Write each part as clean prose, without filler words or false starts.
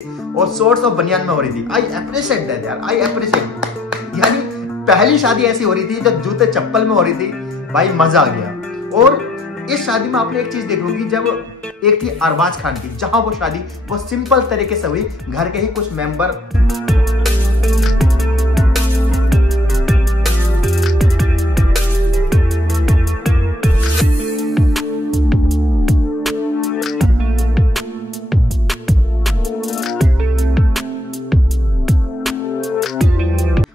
और शॉर्ट्स और बनियान में हो रही थी। आई अप्रिशिएट दैट यार, आई अप्रिशिएट। यानी पहली शादी ऐसी हो रही थी जब जूते चप्पल में हो रही थी, भाई मजा आ गया। और इस शादी में आपने एक चीज देखोगी, जब एक थी अरबाज खान की, जहां वो शादी वो सिंपल तरीके से हुई, घर के ही कुछ मेंबर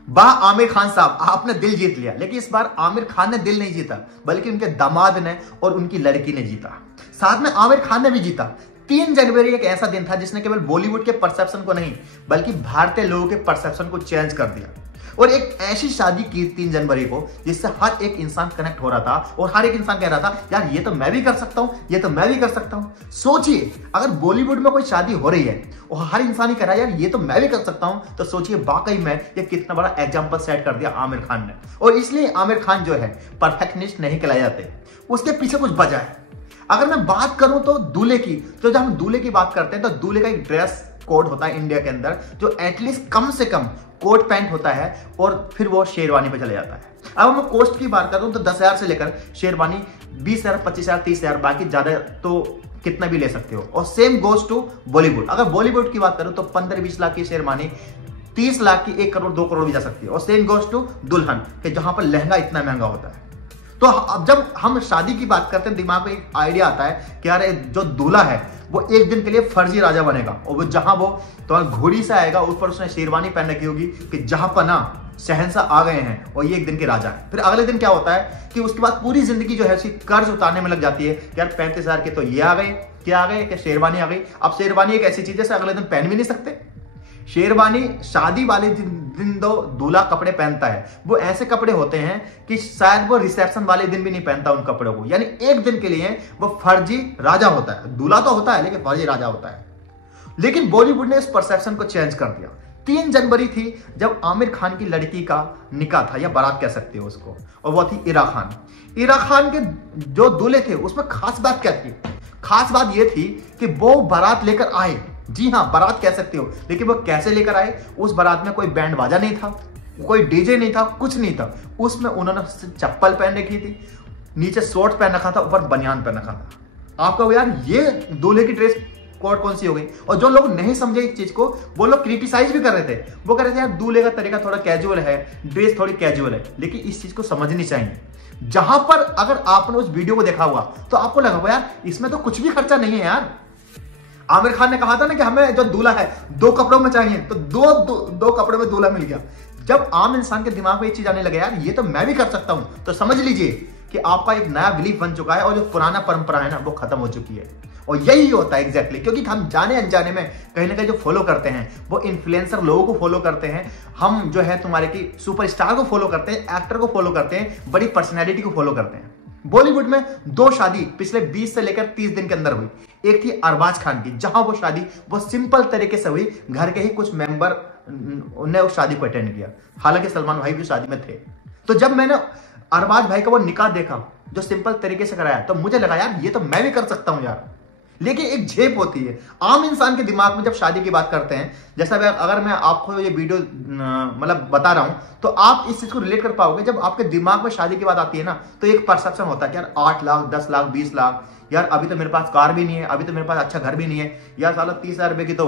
वाह आमिर खान साहब, आपने दिल जीत लिया। लेकिन इस बार आमिर खान ने दिल नहीं जीता, बल्कि उनके दामाद ने और उनकी लड़की ने जीता। साथ में आमिर खान ने भी जीता। 3 जनवरी एक ऐसा दिन था जिसने केवल बॉलीवुड के परसेप्शन को नहीं, बल्कि भारतीय लोगों के परसेप्शन को चेंज कर दिया। और एक ऐसी शादी की 3 जनवरी को जिससे हर एक इंसान कनेक्ट हो रहा था और हर एक इंसान कह रहा था यार ये तो मैं भी कर सकता हूं, ये तो मैं भी कर सकता हूं। सोचिए, अगर बॉलीवुड में कोई शादी हो रही है और हर इंसान ही कह रहा है यार ये तो मैं भी कर सकता हूं, तो सोचिए वाकई में ये कितना बड़ा एग्जाम्पल सेट कर दिया आमिर खान ने। और इसलिए आमिर खान जो है परफेक्शनिस्ट नहीं कहलाए जाते, उसके पीछे कुछ वजह है। अगर मैं बात करूं तो दूल्हे की, तो जब हम दूल्हे की बात करते हैं तो दूल्हे का एक ड्रेस कोड होता है इंडिया के अंदर, जो एटलीस्ट कम से कम कोट पैंट होता है और फिर वो शेरवानी पे चले जाता है। अब मैं कॉस्ट की बात करूं तो 10,000 से लेकर शेरवानी 20,000, 25,000, 30,000, बाकी ज्यादा तो कितना भी ले सकते हो। और सेम गोज टू बॉलीवुड। अगर बॉलीवुड की बात करूं तो 15-20 लाख की शेरवानी 30 लाख की 1 करोड़ 2 करोड़ भी जा सकती है। और सेम गोज टू दुल्हन, कि जहां पर लहंगा इतना महंगा होता है। तो अब जब हम शादी की बात करते हैं, दिमाग में एक आइडिया आता है कि यार जो दूल्हा है वो एक दिन के लिए फर्जी राजा बनेगा, और वो जहां वो तो घोड़ी से आएगा, उस पर उसने शेरवानी पहन रखी होगी कि जहां पर ना शहंशाह आ गए हैं और ये एक दिन के राजा है। फिर अगले दिन क्या होता है कि उसके बाद पूरी जिंदगी जो है उसकी कर्ज उतारने में लग जाती है कि यार 35,000 के तो ये आ गए, क्या आ गए कि शेरवानी आ गई। अब शेरवानी एक ऐसी चीज है अगले दिन पहन भी नहीं सकते। शेरवानी शादी वाले दिन दो दूल्हा कपड़े पहनता है, वो ऐसे कपड़े होते हैं कि शायद वो रिसेप्शन वाले दिन भी नहीं पहनता उन कपड़ों को। यानी एक दिन के लिए वो फर्जी राजा होता है। दूल्हा तो होता है लेकिन फर्जी राजा होता है। लेकिन बॉलीवुड ने इस परसेप्शन को चेंज कर दिया। 3 जनवरी थी जब आमिर खान की लड़की का निकाह था, या बारात कह सकते हो उसको, और वो थी इरा खान। इरा खान के जो दूल्हे थे उसमें खास बात क्या थी? खास बात यह थी कि वो बारात लेकर आए। जी हाँ, बारात कह सकते हो, लेकिन वो कैसे लेकर आए? उस बारात में कोई बैंड बाजा नहीं था, कोई डीजे नहीं था, कुछ नहीं था। उसमें उन्होंने चप्पल पहन रखी थी, नीचे शॉर्ट्स पहन रखा था, ऊपर बनियान पहन रखा था। आपको यार ये दूल्हे की ड्रेस कोड कौन सी हो गई? और जो लोग नहीं समझे इस चीज को, वो लोग क्रिटिसाइज भी कर रहे थे। वो कह रहे थे यार दूल्हे का तरीका थोड़ा कैजुअल है, ड्रेस थोड़ी कैजुअल है। लेकिन इस चीज को समझनी चाहिए। जहां पर अगर आपने उस वीडियो को देखा हुआ तो आपको लगा यार इसमें तो कुछ भी खर्चा नहीं है यार। आमिर खान ने कहा था ना कि हमें जो दूल्हा है 2 कपड़ों में चाहिए, तो दो कपड़ों में दूल्हा मिल गया। जब आम इंसान के दिमाग में ये चीज आने लगे यार ये तो मैं भी कर सकता हूं, तो समझ लीजिए कि आपका एक नया बिलीफ बन चुका है और जो पुराना परंपरा है ना वो खत्म हो चुकी है। और यही होता है एग्जैक्टली, क्योंकि हम जाने अनजाने में कहीं ना कहीं जो फॉलो करते हैं वो इन्फ्लुएंसर लोगों को फॉलो करते हैं। हम जो है तुम्हारे की सुपरस्टार को फॉलो करते हैं, एक्टर को फॉलो करते हैं, बड़ी पर्सनैलिटी को फॉलो करते हैं। बॉलीवुड में 2 शादी पिछले 20 से लेकर 30 दिन के अंदर हुई। एक थी अरबाज खान की, जहां वो शादी वो सिंपल तरीके से हुई, घर के ही कुछ मेंबर ने उस शादी को अटेंड किया। हालांकि सलमान भाई भी शादी में थे। तो जब मैंने अरबाज भाई का वो निकाह देखा जो सिंपल तरीके से कराया, तो मुझे लगा यार ये तो मैं भी कर सकता हूं यार। लेकिन एक झेप होती है आम इंसान के दिमाग में जब शादी की बात करते हैं। जैसा अगर मैं आपको ये वीडियो मतलब बता रहा हूं तो आप इस चीज को रिलेट कर पाओगे। जब आपके दिमाग में शादी की बात आती है ना, तो एक परसेप्शन होता है कि यार 8 लाख, 10 लाख, 20 लाख, यार अभी तो मेरे पास कार भी नहीं है, अभी तो मेरे पास अच्छा घर भी नहीं है, यार साला 30,000 रुपए की तो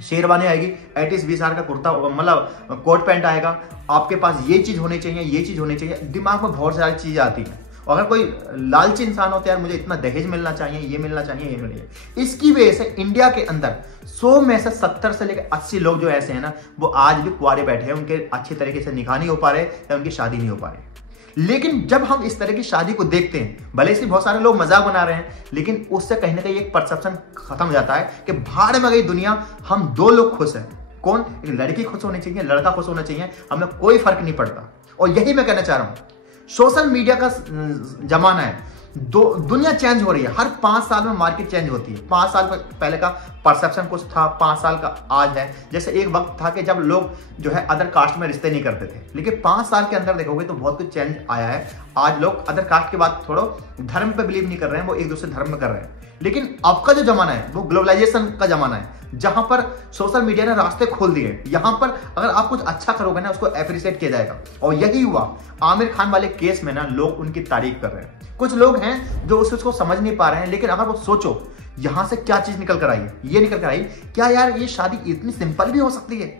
शेरवानी आएगी, एटलीस्ट 20,000 का कुर्ता मतलब कोट पैंट आएगा, आपके पास ये चीज होनी चाहिए, ये चीज होनी चाहिए। दिमाग में बहुत सारी चीजें आती है। और अगर कोई लालची इंसान होता है यार मुझे इतना दहेज मिलना चाहिए, ये मिलना चाहिए, ये मिलना। इसकी वजह से इंडिया के अंदर 100 में से 70 से लेकर 80 लोग जो ऐसे हैं ना, वो आज भी कुंवारे बैठे हैं। उनके अच्छे तरीके से निकाह नहीं हो पा रहे या उनकी शादी नहीं हो पा रही। लेकिन जब हम इस तरह की शादी को देखते हैं, भले इसलिए बहुत सारे लोग मजाक बना रहे हैं, लेकिन उससे कहीं ना कहीं एक परसेप्शन खत्म हो जाता है कि भाड़ में गई दुनिया, हम 2 लोग खुश हैं। कौन? एक लड़की खुश होनी चाहिए, लड़का खुश होना चाहिए, हमें कोई फर्क नहीं पड़ता। और यही मैं कहना चाह रहा हूं, सोशल मीडिया का जमाना है, दुनिया चेंज हो रही है। हर 5 साल में मार्केट चेंज होती है। 5 साल पहले का परसेप्शन कुछ था, 5 साल का आज है। जैसे एक वक्त था कि जब लोग जो है अदर कास्ट में रिश्ते नहीं करते थे, लेकिन 5 साल के अंदर देखोगे तो बहुत कुछ चेंज आया है। आज लोग अदर कास्ट के बाद थोड़ा धर्म पे बिलीव नहीं कर रहे हैं, वो एक दूसरे धर्म में कर रहे हैं। लेकिन अब का जो जमाना है वो ग्लोबलाइजेशन का जमाना है, जहां पर सोशल मीडिया ने रास्ते खोल दिए। यहां पर अगर आप कुछ अच्छा करोगे ना, उसको एप्रिशिएट किया जाएगा। और यही हुआ आमिर खान वाले केस में ना, लोग उनकी तारीफ कर रहे हैं। कुछ लोग हैं जो उसको समझ नहीं पा रहे हैं, लेकिन अगर वो सोचो यहां से क्या चीज निकल कर आई है, ये निकल कर आई क्या यार, ये शादी इतनी सिंपल भी हो सकती है।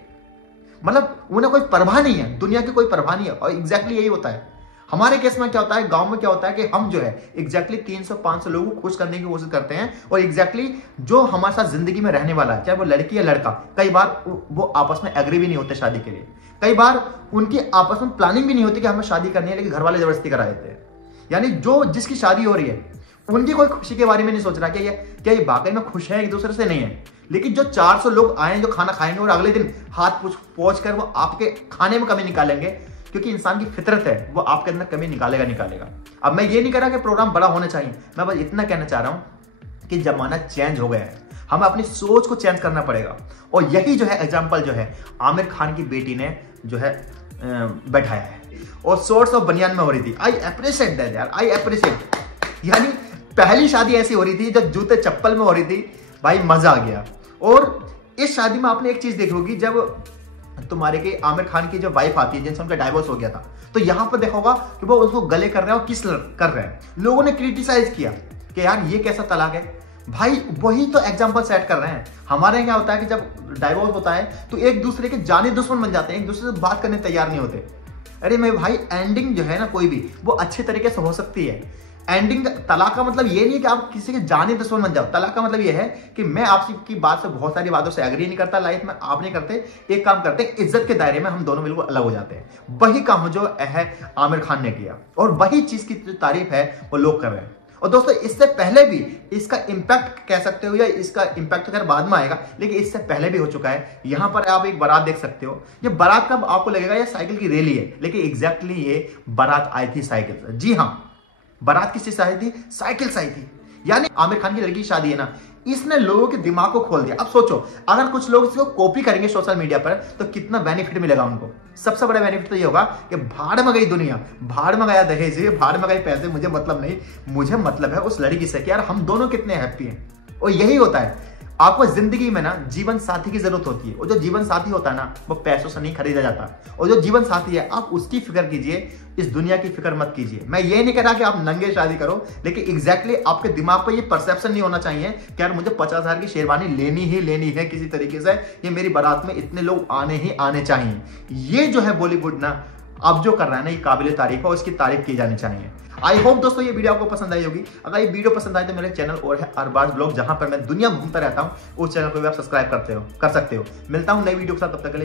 मतलब उन्हें कोई परवाह नहीं है, दुनिया की कोई परवाह नहीं है। और एग्जैक्टली यही होता है हमारे केस में। क्या होता है गांव में, क्या होता है कि हम जो है एग्जैक्टली 300-500 लोगों को खुश करने की कोशिश करते हैं, और एग्जैक्टली जो हमारे साथ जिंदगी में रहने वाला है, चाहे वो लड़की या लड़का, कई बार वो आपस में एग्री भी नहीं होते शादी के लिए। कई बार उनकी आपस में प्लानिंग भी नहीं होती कि हमें शादी करनी है, लेकिन घर वाले जबरदस्ती करा देते हैं। यानी जो जिसकी शादी हो रही है उनकी कोई खुशी के बारे में नहीं सोच रहा कि क्या ये वाकई में खुश है एक दूसरे से, नहीं है। लेकिन जो 400 लोग आए जो खाना खाएंगे और अगले दिन हाथ पोंछ कर वो आपके खाने में कमी निकालेंगे, क्योंकि इंसान की फितरत है, वो आपके अंदर कमी निकालेगा। अब मैं ये नहीं कह रहा कि प्रोग्राम बड़ा होना चाहिए, मैं बस इतना कहना चाह रहा हूं कि जमाना चेंज हो गया है, हमें अपनी सोच को चेंज करना पड़ेगा। और यही जो है एग्जाम्पल जो है आमिर खान की बेटी ने जो है बैठाया है, और शॉर्ट्स और बनियान में हो रही थी। आई अप्रिशिएट दैट यार, आई अप्रिशिएट। यानी पहली शादी ऐसी हो रही थी जब जूते चप्पल में हो रही थी, भाई मजा आ गया। और इस शादी में आपने एक चीज देखी होगी, जब तुम्हारे के आमिर खान की जो वाइफ आती है जिनसे उनका डाइवोर्स हो गया था, तो यहां पर देखा होगा कि वो उसको गले कर रहे हैं और किस कर रहे हैं। लोगों ने क्रिटिसाइज किया कि यार ये कैसा तलाक है। भाई वही तो एग्जांपल सेट कर रहे हैं। हमारे यहाँ क्या होता है कि जब डाइवोर्स होता है तो एक दूसरे के जाने दुश्मन बन जाते हैं, एक दूसरे से बात करने तैयार नहीं होते। अरे मैं भाई, एंडिंग जो है ना कोई भी, वो अच्छे तरीके से हो सकती है। एंडिंग तलाक का मतलब ये नहीं है कि आप किसी के जाने दुश्मन बन जाओ। तलाक का मतलब ये है कि मैं आपकी बात से बहुत सारी बातों से एग्री नहीं करता, लाइफ में आप नहीं करते, एक काम करते हैं, इज्जत के दायरे में हम दोनों बिल्कुल अलग हो जाते हैं। वही काम जो है आमिर खान ने किया, और वही चीज की जो तारीफ है वो लोग कर रहे हैं। और दोस्तों इससे पहले भी इसका इंपैक्ट कह सकते हो, या इसका इंपैक्ट अगर बाद में आएगा, लेकिन इससे पहले भी हो चुका है। यहां पर आप एक बारात देख सकते हो, ये बारात कब आपको लगेगा ये साइकिल की रैली है, लेकिन एग्जैक्टली ये बारात आई थी साइकिल से। जी हाँ, बारात किससे से आई थी? साइकिल से आई थी। यानी आमिर खान की लड़की की शादी है ना, इसने लोगों के दिमाग को खोल दिया। अब सोचो अगर कुछ लोग इसको कॉपी करेंगे सोशल मीडिया पर, तो कितना बेनिफिट मिलेगा उनको। सबसे बड़ा बेनिफिट तो ये होगा कि भाड़ में गई दुनिया, भाड़ में गया दहेज, भाड़ में गए पैसे, मुझे मतलब नहीं, मुझे मतलब है उस लड़की से कि यार हम दोनों कितने हैप्पी हैं। और यही होता है, आपको जिंदगी में ना जीवन साथी की जरूरत होती है, और जो जीवन साथी होता है ना वो पैसों से नहीं खरीदा जाता। और जो जीवन साथी है आप उसकी फिक्र कीजिए, इस दुनिया की फिक्र मत कीजिए। मैं ये नहीं कह रहा कि आप नंगे शादी करो, लेकिन एग्जैक्टली आपके दिमाग पर ये परसेप्शन नहीं होना चाहिए कि यार मुझे 50,000 की शेरवानी लेनी है किसी तरीके से, ये मेरी बारात में इतने लोग आने ही आने चाहिए। ये जो है बॉलीवुड ना अब जो कर रहा है ना, ये काबिल तारीफ है और इसकी तारीफ की जानी चाहिए। आई होप दोस्तों ये वीडियो आपको पसंद आई होगी। अगर ये वीडियो पसंद आए तो मेरे चैनल और है अरबाज ब्लॉग, जहां पर मैं दुनिया घूमता रहता हूं, उस चैनल को भी आप सब्सक्राइब कर सकते हो। मिलता हूं नई वीडियो के साथ, तब तक के लिए।